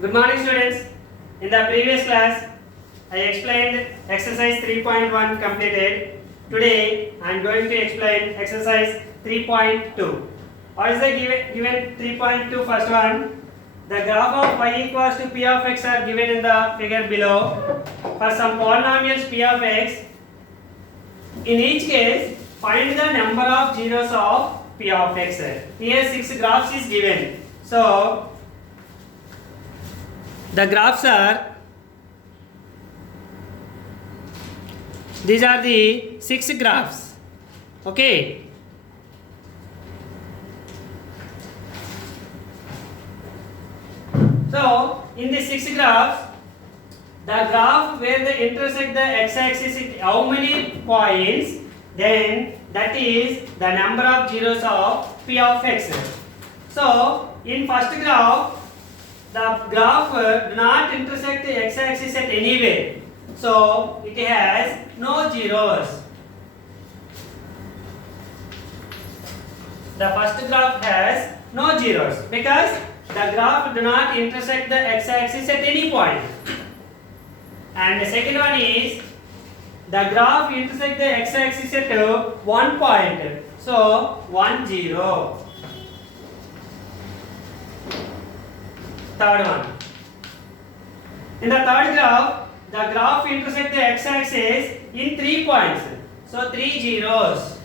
Good morning, students. In the previous class, I explained exercise 3.1 completed. Today, I am going to explain exercise 3.2. What is the given 3.2 first one? The graph of y equals to p of x are given in the figure below. For some polynomials p of x, in each case, find the number of zeros of p of x. Here 6 graphs is given. So, the graphs are, these are the 6 graphs. Okay. So, in the 6 graphs, the graph where they intersect the x-axis is how many points, then that is the number of zeros of p of x. So, in first graph, the graph do not intersect the x-axis at anywhere. So, it has no zeros. The first graph has no zeros because the graph do not intersect the x-axis at any point. And the second one is the graph intersect the x-axis at one point. So, 1 0. Third one. In the third graph, the graph intersect the x-axis in 3 points. So, 3 zeros.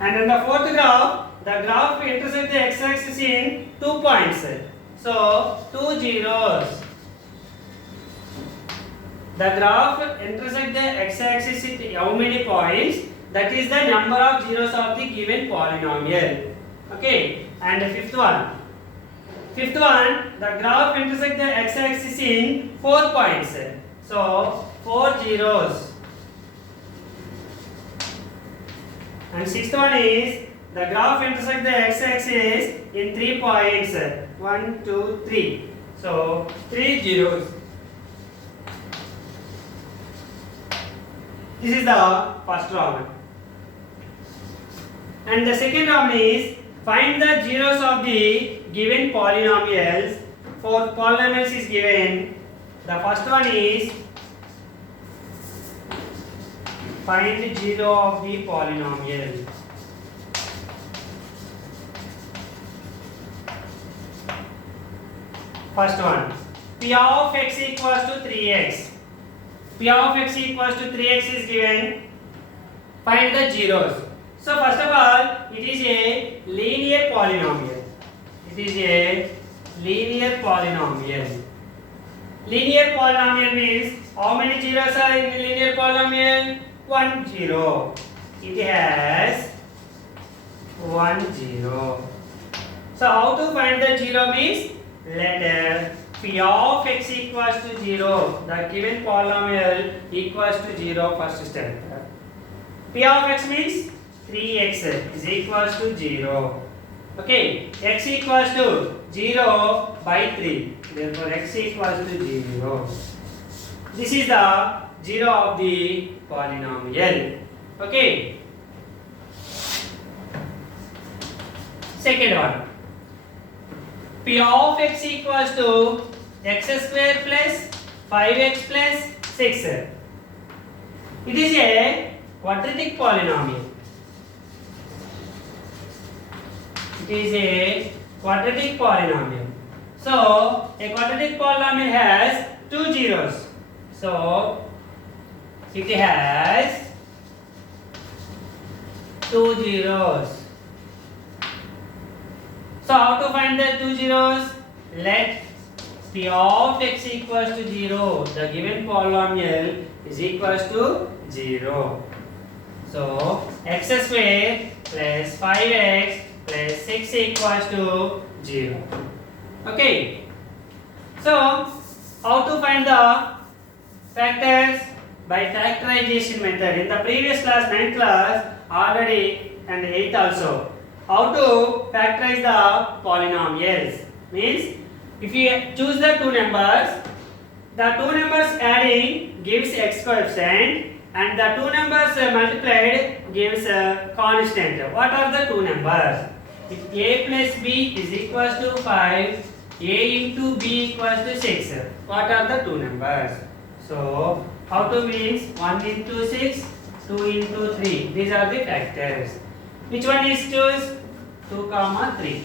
And in the fourth graph, the graph intersect the x-axis in 2 points. So, 2 zeros. The graph intersect the x-axis at how many points? That is the number of zeros of the given polynomial. Okay. And the fifth one. Fifth one, the graph intersect the x-axis in 4 points. So, 4 zeros. And sixth one is the graph intersect the x-axis in 3 points. 1, 2, 3. So 3 zeros. This is the first problem. And the second problem is find the zeros of the given polynomials. 4 polynomials is given. The first one is find the zero of the polynomial. First one, p of x equals to 3x. P of x equals to 3x is given. Find the zeros. So first of all, it is a linear polynomial. It is a linear polynomial. Linear polynomial means how many zeros are in the linear polynomial? 1 0. It has 1 0. So how to find the zero means let p of x equals to 0. The given polynomial equals to 0 first step. P of x means 3x is equals to 0. Okay, x equals to 0 by 3. Therefore, x equals to 0. This is the 0 of the polynomial. Okay. Second one. P of x equals to x square plus 5x plus 6. It is a quadratic polynomial. It is a quadratic polynomial. So, a quadratic polynomial has 2 zeros. So, it has 2 zeros. So, how to find the 2 zeros? Let p of x equals to 0. The given polynomial is equals to 0. So, x square plus 5x plus 6 equals to 0. Okay. So, how to find the factors? By factorization method. In the previous class, 9th class, already, and 8th also. How to factorize the polynomials? Means, if you choose the two numbers adding gives x coefficient, and the two numbers multiplied gives a constant. What are the two numbers? If a plus b is equals to 5, a into b equals to 6. What are the two numbers? So how to means 1 into 6, 2 into 3. These are the factors. Which one is choose? 2 comma 3.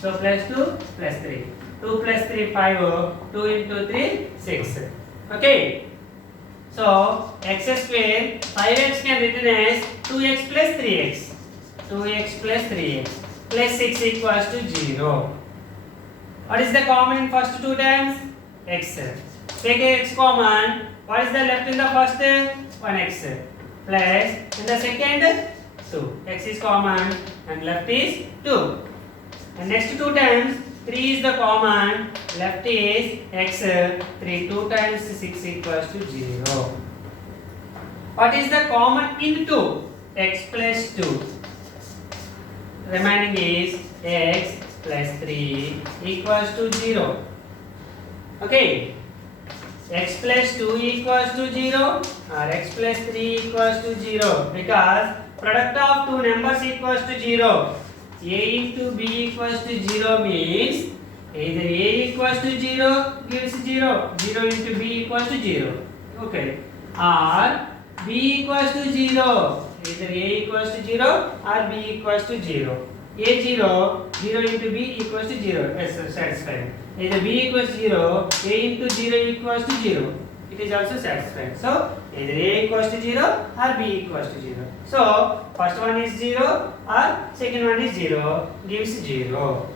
So plus 2 plus 3. 2 plus 3 5. 2 into 3 6. Okay. So x square 5x can written as 2x plus 3x. 2x plus 3x plus 6 equals to 0. What is the common in first two terms? X. Take x common. What is the left in the first? 1x. Plus in the second 2. X is common and left is 2. And next two terms 3 is the common. Left is x. 3 2 times 6 equals to 0. What is the common in 2? X plus 2. Remaining is x plus 3 equals to 0. Okay. X plus 2 equals to 0 or x plus 3 equals to 0 because product of two numbers equals to 0. A into b equals to 0 means either a equals to 0 gives 0. 0 into b equals to 0. Okay. Or b equals to 0. Either a equals to 0 or b equals to 0. A 0, 0 into b equals to 0. Yes, satisfied. Either b equals 0, a into 0 equals to 0. It is also satisfied. So, either a equals to 0 or b equals to 0. So, first one is 0 or second one is 0 gives 0.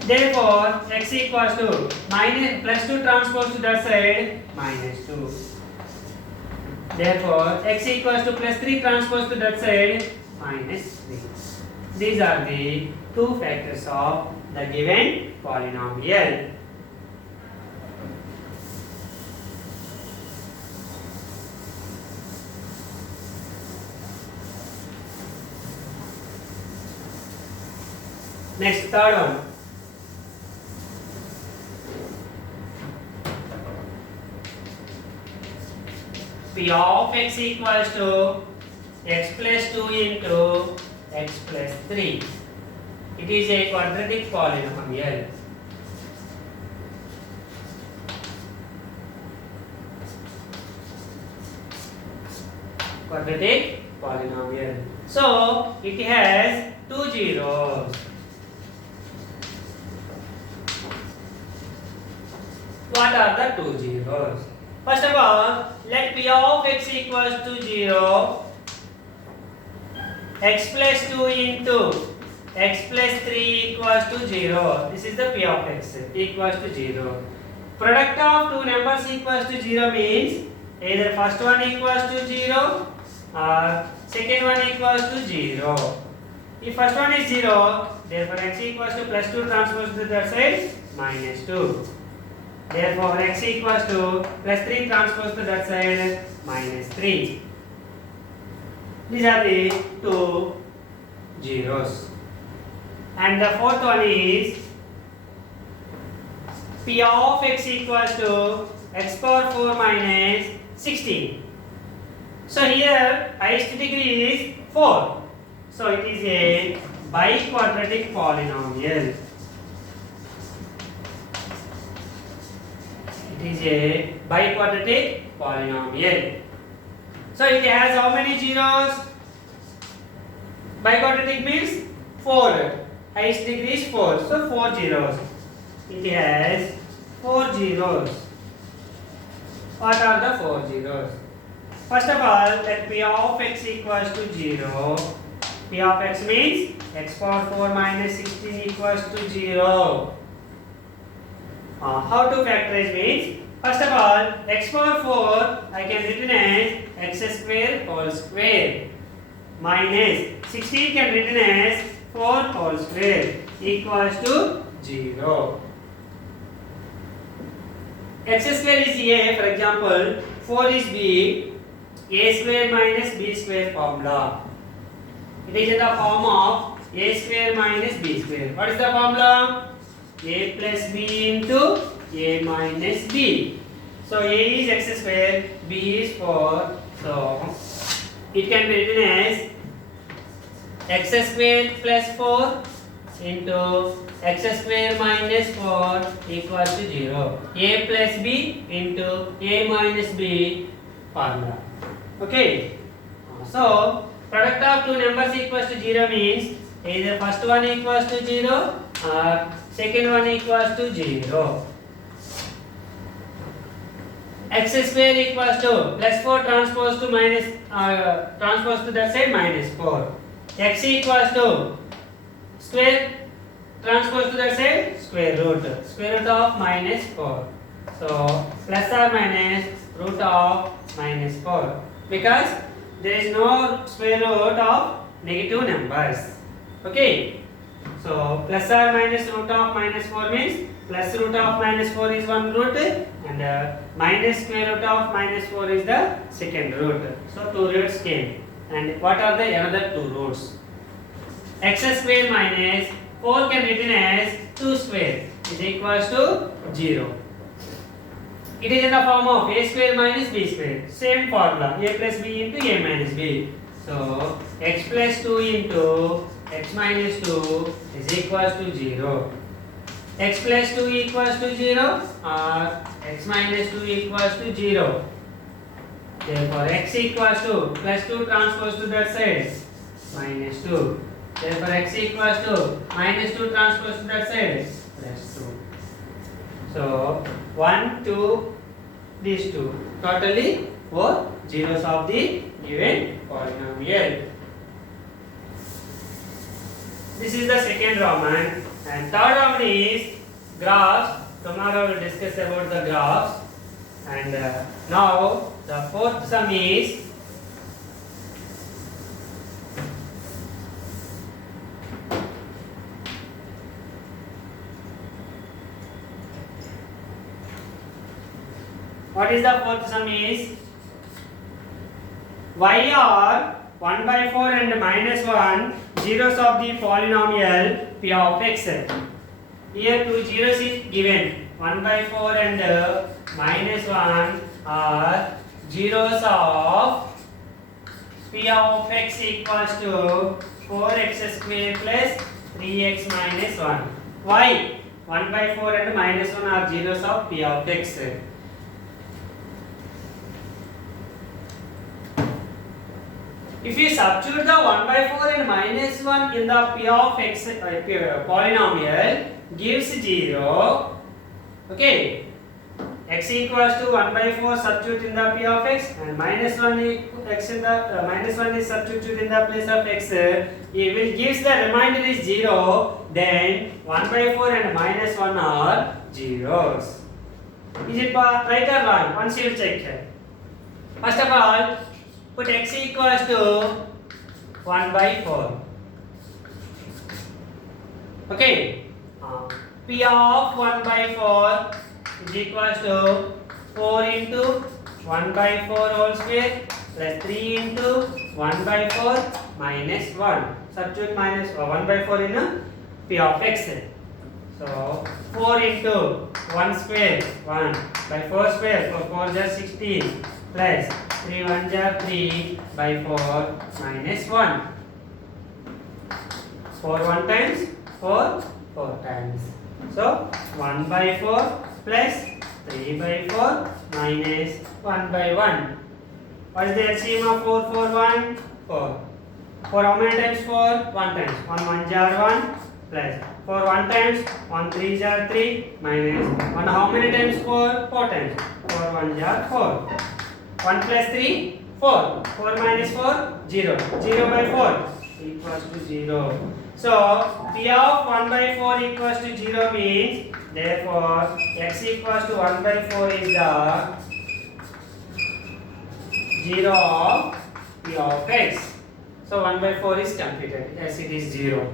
Therefore, x equals to minus plus 2 transpose to that side minus 2. Therefore, x equals to plus 3 transpose to that side minus 3. These are the two factors of the given polynomial. Next, third one. P of x equals to x plus 2 into x plus 3. It is a quadratic polynomial. Quadratic polynomial. So, it has two zeros. What are the two zeros? First of all, let P of x equals to 0. X plus 2 into x plus 3 equals to 0. This is the P of x equals to 0. Product of two numbers equals to 0 means either first one equals to 0 or second one equals to 0. If first one is 0, therefore x equals to plus 2 transpose to that side minus 2. Therefore x equals to plus 3 transpose to that side minus 3. These are the two zeros. And the fourth one is P of x equals to x power 4 minus 16. So here highest degree is 4. So it is a biquadratic polynomial. It is a biquadratic polynomial. So it has how many zeros? Biquadratic means 4. Highest degree is 4. So 4 zeros. It has 4 zeros. What are the 4 zeros? First of all, let P of x equals to 0. P of x means x power 4 minus 16 equals to 0. How to factorize means, first of all, x power 4 I can written as x square whole square minus 16 can written as 4 whole square equals to 0. X square is a, for example, 4 is b, a square minus b square formula. It is in the form of a square minus b square. What is the formula? A plus b into a minus b. So a is x square, b is 4, So it can be written as x square plus 4 into x square minus 4 equals to 0. A plus b into a minus b formula. Okay. So product of two numbers equals to 0 means either first one equals to 0 or second one equals to 0. X square equals to plus 4 transpose to minus transpose to that side minus 4. X equals to square transpose to that side square root of minus 4. So plus or minus root of minus 4, because there is no square root of negative numbers. Okay. So plus or minus root of minus 4 means plus root of minus 4 is one root and minus square root of minus 4 is the second root. So two roots came. And what are the another two roots? X square minus 4 can be written as 2 square is equals to 0. It is in the form of a square minus b square. Same formula, a plus b into a minus b. So x plus 2 into x minus 2 is equals to 0. X plus 2 equals to 0 or x minus 2 equals to 0. Therefore x equals to plus 2 transpose to that side minus 2. Therefore x equals to minus 2 transpose to that side plus 2. So 1, 2, these two. Totally 4 zeros of the given polynomial. This is the second Roman, and third Roman is graphs. Tomorrow we will discuss about the graphs. And now the fourth sum is what is the fourth sum is y are 1 by 4 and minus 1 zeros of the polynomial p of x. Here two zeros is given, 1 by 4 and minus 1 are zeros of p of x equals to 4x square plus 3x minus 1. Why? 1 by 4 and minus 1 are zeros of p of x. If you substitute the 1 by 4 and minus 1 in the p of x polynomial, gives 0. Okay. X equals to 1 by 4 substitute in the p of x and minus 1 x in the minus 1 is substituted in the place of x. It will gives the remainder is 0. Then 1 by 4 and minus 1 are zeros. Is it right or wrong? Once you will check here. First of all, put x equals to 1 by 4. Okay. P of 1 by 4 is equals to 4 into 1 by 4 whole square plus 3 into 1 by 4 minus 1. Substitute minus 1 by 4 in P of x. So 4 into 1 square 1 by 4 square, so 4 is 16 plus 3 1 is 3 by 4 minus 1. 4 1 times 4 4 times. So 1 by 4 plus 3 by 4 minus 1 by 1. What is the LCM of 4 4 1? 4. 4 how many times 4? 1 times. 1 1 jar 1 plus 4 1 times 1 3 jar 3 minus 1 how many times 4? 4 times. 4 1 jar 4. 1 plus 3 4. 4 minus 4 0. 0 by 4 equals to 0. So P of 1 by 4 equals to 0 means therefore x equals to 1 by 4 is the 0 of P of x. So 1 by 4 is completed as it is 0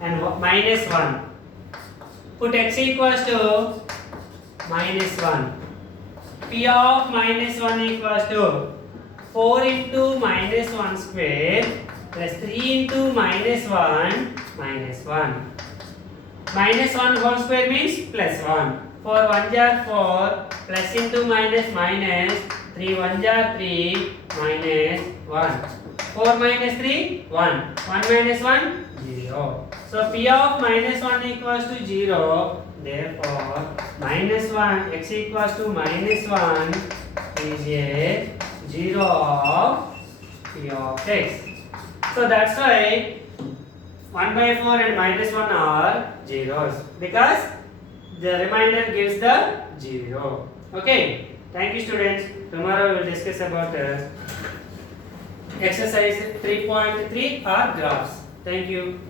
and minus 1. Put x equals to minus 1. P of minus 1 equals to 4 into minus 1 square plus 3 into minus 1 minus 1. Minus 1 whole square means plus 1. 4 1 jar 4 plus into minus minus 3 3 1 are 3 minus 1. 4 minus 3 1. 1 minus 1 0. So p of minus 1 equals to 0. Therefore minus 1 x equals to minus 1 is a 0 of p of x. So that's why 1 by 4 and minus 1 are zeros because the remainder gives the 0. Okay, thank you students. Tomorrow we will discuss about exercise 3.3 or graphs. Thank you.